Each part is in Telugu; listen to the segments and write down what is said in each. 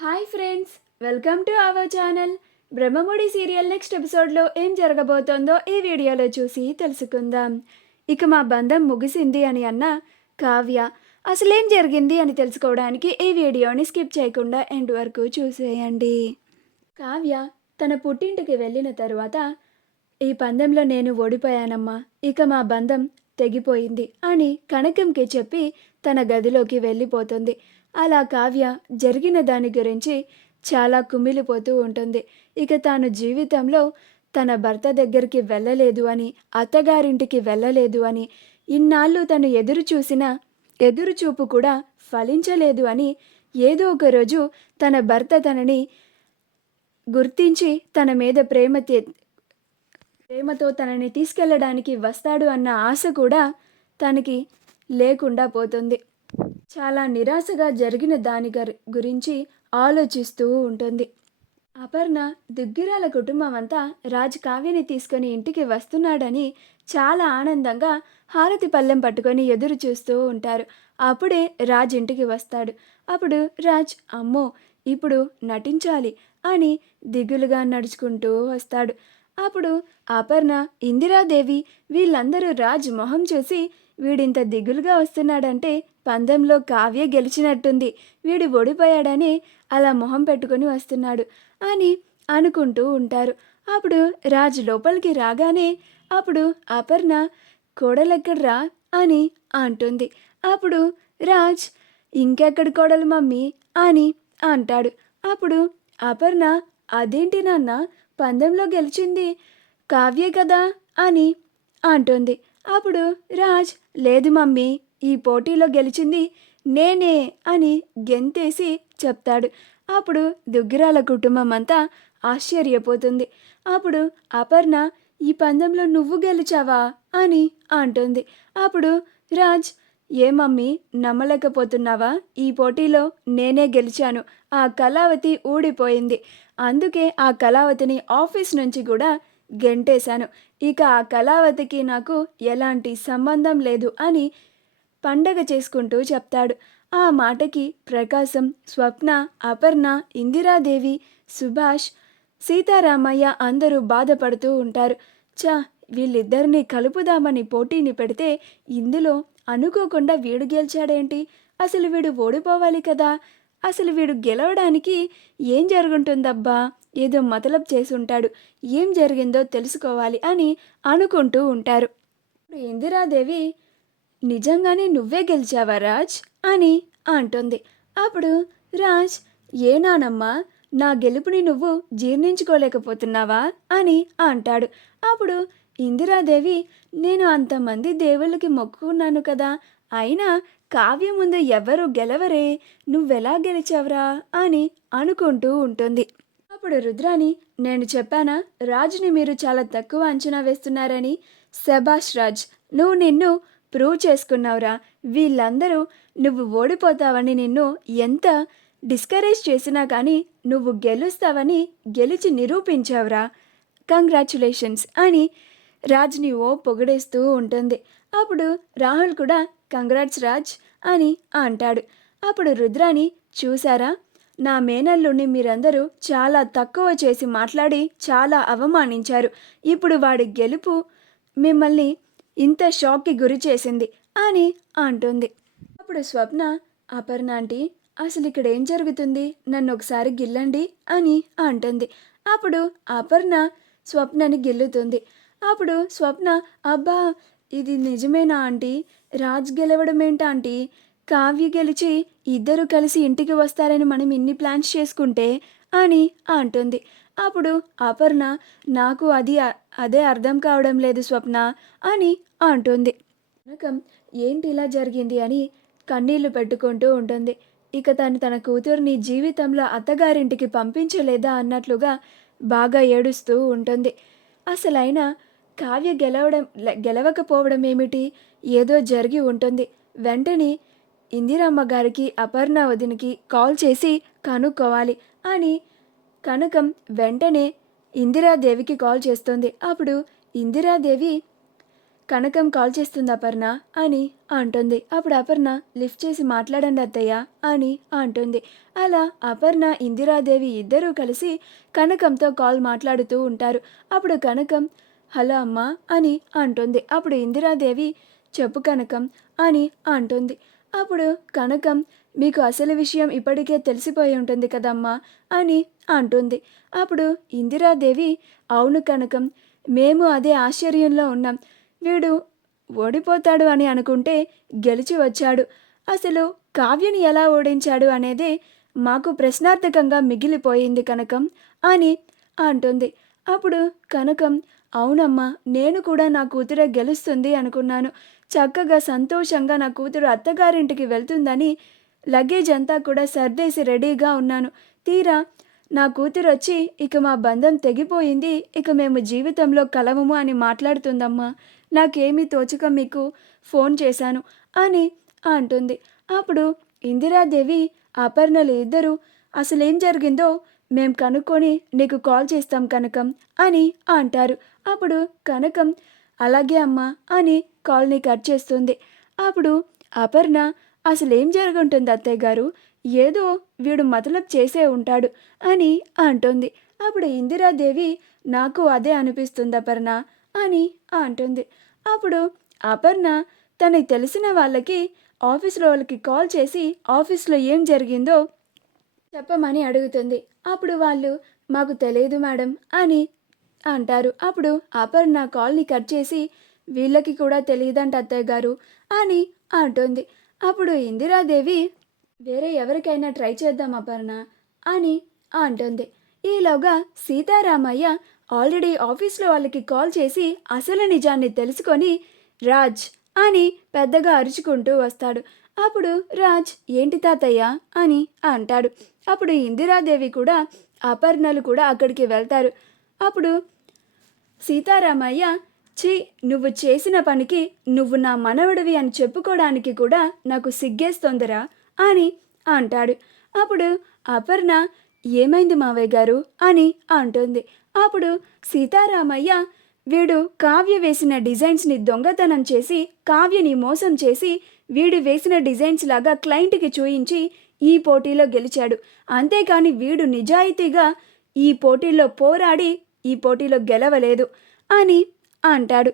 Hi friends, welcome to our channel. Brahmamudi serial next ఎపిసోడ్లో ఏం జరగబోతోందో ఈ వీడియోలో చూసి తెలుసుకుందాం. ఇక మా బంధం ముగిసింది అని అన్న కావ్య అసలేం జరిగింది అని తెలుసుకోవడానికి ఈ వీడియోని స్కిప్ చేయకుండా ఎండ్ వరకు చూసేయండి. కావ్య తన పుట్టింటికి వెళ్ళిన తరువాత ఈ పందెంలో నేను ఓడిపోయానమ్మా, ఇక మా బంధం తెగిపోయింది అని కనకంకి చెప్పి తన గదిలోకి వెళ్ళిపోతుంది. అలా కావ్య జరిగిన దాని గురించి చాలా కుమిలిపోతూ ఉంటుంది. ఇక తాను జీవితంలో తన భర్త దగ్గరికి వెళ్ళలేదు అని, అత్తగారింటికి వెళ్ళలేదు అని, ఇన్నాళ్ళు తను ఎదురుచూపు కూడా ఫలించలేదు అని, ఏదో ఒక రోజు తన భర్త తనని గుర్తించి తన మీద ప్రేమతో తనని తీసుకెళ్ళడానికి వస్తాడు అన్న ఆశ కూడా తనకి లేకుండా పోతుంది. చాలా నిరాశగా జరిగిన దాని గురించి ఆలోచిస్తూ ఉంటుంది. అపర్ణ దుగ్గిరాల కుటుంబం అంతా రాజ్ కావ్యని తీసుకొని ఇంటికి వస్తున్నాడని చాలా ఆనందంగా హారతి పళ్ళెం పట్టుకొని ఎదురు చూస్తూ ఉంటారు. అప్పుడే రాజ్ ఇంటికి వస్తాడు. అప్పుడు రాజ్ అమ్మో ఇప్పుడు నటించాలి అని దిగులుగా నడుచుకుంటూ వస్తాడు. అప్పుడు అపర్ణ, ఇందిరాదేవి వీళ్ళందరూ రాజ్ మొహం చూసి వీడింత దిగులుగా వస్తున్నాడంటే పందెంలో కావ్య గెలిచినట్టుంది, వీడు ఓడిపోయాడని అలా మొహం పెట్టుకొని వస్తున్నాడు అని అనుకుంటూ ఉంటారు. అప్పుడు రాజ్ లోపలికి రాగానే అప్పుడు అపర్ణ కోడలెక్కడ్రా అని అంటుంది. అప్పుడు రాజ్ ఇంకెక్కడి కోడలు మమ్మీ అని అంటాడు. అప్పుడు అపర్ణ అదేంటి నాన్న, పందెంలో గెలిచింది కావ్యే కదా అని అంటుంది. అప్పుడు రాజ్ లేదు మమ్మీ, ఈ పోటీలో గెలిచింది నేనే అని గెంతేసి చెప్తాడు. అప్పుడు దుగ్గిరాల కుటుంబం అంతా ఆశ్చర్యపోతుంది. అప్పుడు అపర్ణ ఈ పందెంలో నువ్వు గెలిచావా అని అంటుంది. అప్పుడు రాజ్ ఏ మమ్మీ నమ్మలేకపోతున్నావా, ఈ పోటీలో నేనే గెలిచాను, ఆ కళావతి ఊడిపోయింది, అందుకే ఆ కళావతిని ఆఫీస్ నుంచి కూడా గెంటేశాను, ఇక ఆ కళావతికి నాకు ఎలాంటి సంబంధం లేదు అని పండగ చేసుకుంటూ చెప్తాడు. ఆ మాటకి ప్రకాశం, స్వప్న, అపర్ణ, ఇందిరాదేవి, సుభాష్, సీతారామయ్య అందరూ బాధపడుతూ ఉంటారు. వీళ్ళిద్దరినీ కలుపుదామని పోటీని పెడితే ఇందులో అనుకోకుండా వీడు గెలిచాడేంటి, అసలు వీడు ఓడిపోవాలి కదా, అసలు వీడు గెలవడానికి ఏం జరుగుంటుందబ్బా, ఏదో మతలబ్ చేసుంటాడు, ఏం జరిగిందో తెలుసుకోవాలి అని అనుకుంటూ ఉంటారు. ఇప్పుడు ఇందిరాదేవి నిజంగానే నువ్వే గెలిచావా రాజ్ అని అంటుంది. అప్పుడు రాజ్ ఏ నానమ్మా, నా గెలుపుని నువ్వు జీర్ణించుకోలేకపోతున్నావా అని అంటాడు. అప్పుడు ఇందిరాదేవి నేను అంతమంది దేవుళ్ళకి మొక్కుకున్నాను కదా, అయినా కావ్య ముందు ఎవరు గెలవరే, నువ్వెలా గెలిచావురా అని అనుకుంటూ ఉంటుంది. అప్పుడు రుద్రాని నేను చెప్పానా రాజుని మీరు చాలా తక్కువ అంచనా వేస్తున్నారని, శభాష్ రాజ్, నువ్వు నిన్ను ప్రూవ్ చేసుకున్నావురా, వీళ్ళందరూ నువ్వు ఓడిపోతావని నిన్ను ఎంత డిస్కరేజ్ చేసినా కానీ నువ్వు గెలుస్తావని గెలిచి నిరూపించావురా, కంగ్రాచులేషన్స్ అని రాజ్ని పొగిడేస్తూ ఉంటుంది. అప్పుడు రాహుల్ కూడా కంగ్రాట్స్ రాజ్ అని అంటాడు. అప్పుడు రుద్రాని చూసారా, నా మేనల్లుని మీరందరూ చాలా తక్కువ చేసి మాట్లాడి చాలా అవమానించారు, ఇప్పుడు వాడి గెలుపు మిమ్మల్ని ఇంత షాక్కి గురి చేసింది అని అంటుంది. అప్పుడు స్వప్న అపర్ణ ఆంటీ అసలు ఇక్కడ ఏం జరుగుతుంది, నన్ను ఒకసారి గిల్లండి అని అంటుంది. అప్పుడు అపర్ణ స్వప్నని గిల్లుతుంది. అప్పుడు స్వప్న అబ్బా ఇది నిజమేనా ఆంటీ, రాజ్ గెలవడం ఏంటా ఆంటీ, కావ్య గెలిచి ఇద్దరు కలిసి ఇంటికి వస్తారని మనం ఇన్ని ప్లాన్స్ చేసుకుంటే అని అంటుంది. అప్పుడు అపర్ణ నాకు అదే అర్థం కావడం లేదు స్వప్న అని అంటుంది. కనకం ఏంటి ఇలా జరిగింది అని కన్నీళ్లు పెట్టుకుంటూ ఉంటుంది. ఇక తన కూతుర్ని జీవితంలో అత్తగారింటికి పంపించలేదా అన్నట్లుగా బాగా ఏడుస్తూ ఉంటుంది. అసలైనా కావ్య గెలవకపోవడం ఏమిటి, ఏదో జరిగి ఉంటుంది. వెంటనే ఇందిరమ్మ గారికి, అపర్ణ వదినికి కాల్ చేసి కనుక్కోవాలి అని కనకం వెంటనే ఇందిరాదేవికి కాల్ చేస్తుంది. అప్పుడు ఇందిరాదేవి కనకం కాల్ చేస్తుంది అపర్ణ అని అంటుంది. అప్పుడు అపర్ణ లిఫ్ట్ చేసి మాట్లాడండి అత్తయ్య అని అంటుంది. అలా అపర్ణ ఇందిరాదేవి ఇద్దరూ కలిసి కనకంతో కాల్ మాట్లాడుతూ ఉంటారు. అప్పుడు కనకం హలో అమ్మా అని అంటుంది. అప్పుడు ఇందిరాదేవి చెప్పు కనకం అని అంటుంది. అప్పుడు కనకం మీకు అసలు విషయం ఇప్పటికే తెలిసిపోయి ఉంటుంది కదమ్మా అని అంటుంది. అప్పుడు ఇందిరాదేవి అవును కనకం, మేము అదే ఆశ్చర్యంలో ఉన్నాం. వీడు ఓడిపోతాడు అని అనుకుంటే గెలిచి వచ్చాడు. అసలు కావ్యని ఎలా ఓడించాడు అనేదే మాకు ప్రశ్నార్థకంగా మిగిలిపోయింది కనకం అని అంటుంది. అప్పుడు కనకం అవునమ్మా, నేను కూడా నా కూతురే గెలుస్తుంది అనుకున్నాను. చక్కగా సంతోషంగా నా కూతురు అత్తగారింటికి వెళ్తుందని లగేజ్ అంతా కూడా సర్దేసి రెడీగా ఉన్నాను. తీరా నా కూతురు వచ్చి ఇక మా బంధం తెగిపోయింది, ఇక మేము జీవితంలో కలవము అని మాట్లాడుతుందమ్మా. నాకేమీ తోచక మీకు ఫోన్ చేశాను అని అంటుంది. అప్పుడు ఇందిరాదేవి అపర్ణలు ఇద్దరు అసలేం జరిగిందో మేం కనుక్కొని నీకు కాల్ చేస్తాం కనకం అని అంటారు. అప్పుడు కనకం అలాగే అమ్మా అని కాల్ని కట్ చేస్తుంది. అప్పుడు అపర్ణ అసలేం జరుగుంటుంది అత్తయ్య గారు, ఏదో వీడు మతలబ్ చేసే ఉంటాడు అని అంటుంది. అప్పుడు ఇందిరాదేవి నాకు అదే అనిపిస్తుంది అపర్ణ అని అంటుంది. అప్పుడు అపర్ణ తనకి తెలిసిన వాళ్ళకి ఆఫీస్లో వాళ్ళకి కాల్ చేసి ఆఫీస్లో ఏం జరిగిందో చెప్పమని అడుగుతుంది. అప్పుడు వాళ్ళు మాకు తెలియదు మేడం అని అంటారు. అప్పుడు అపర్ణ కాల్ని కట్ చేసి వీళ్ళకి కూడా తెలియదంట అత్తయ్య గారు అని అంటుంది. అప్పుడు ఇందిరాదేవి వేరే ఎవరికైనా ట్రై చేద్దాం అపర్ణ అని అంటుంది. ఈలోగా సీతారామయ్య ఆల్రెడీ ఆఫీస్లో వాళ్ళకి కాల్ చేసి అసలు నిజాన్ని తెలుసుకొని రాజ్ అని పెద్దగా అరుచుకుంటూ వస్తాడు. అప్పుడు రాజ్ ఏంటి తాతయ్య అని అంటాడు. అప్పుడు ఇందిరాదేవి కూడా అపర్ణలు కూడా అక్కడికి వెళ్తారు. అప్పుడు సీతారామయ్య ఛీ, నువ్వు చేసిన పనికి నువ్వు నా మనవడివి అని చెప్పుకోవడానికి కూడా నాకు సిగ్గేస్తోందిరా అని అంటాడు. అప్పుడు అపర్ణ ఏమైంది మావయ్య గారు అని అంటుంది. అప్పుడు సీతారామయ్య వీడు కావ్య వేసిన డిజైన్స్ని దొంగతనం చేసి కావ్యని మోసం చేసి వీడు వేసిన డిజైన్స్ లాగా క్లయింట్కి చూయించి ఈ పోటీలో గెలిచాడు. అంతేకాని వీడు నిజాయితీగా ఈ పోటీల్లో పోరాడి ఈ పోటీలో గెలవలేదు అని అంటాడు.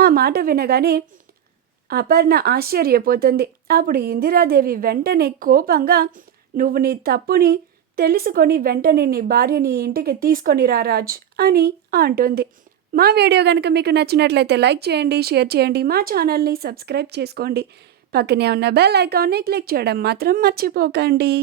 ఆ మాట వినగానే అపర్ణ ఆశ్చర్యపోతుంది. అప్పుడు ఇందిరాదేవి వెంటనే కోపంగా నువ్వు నీ తప్పుని తెలుసుకొని వెంటనే నీ భార్యని ఇంటికి తీసుకొని రా రాజ్ అని అంటుంది. మా వీడియో కనుక మీకు నచ్చినట్లయితే లైక్ చేయండి, షేర్ చేయండి, మా ఛానల్ని సబ్స్క్రైబ్ చేసుకోండి. పక్కనే ఉన్న బెల్ ఐకాన్ని క్లిక్ చేయడం మాత్రం మర్చిపోకండి.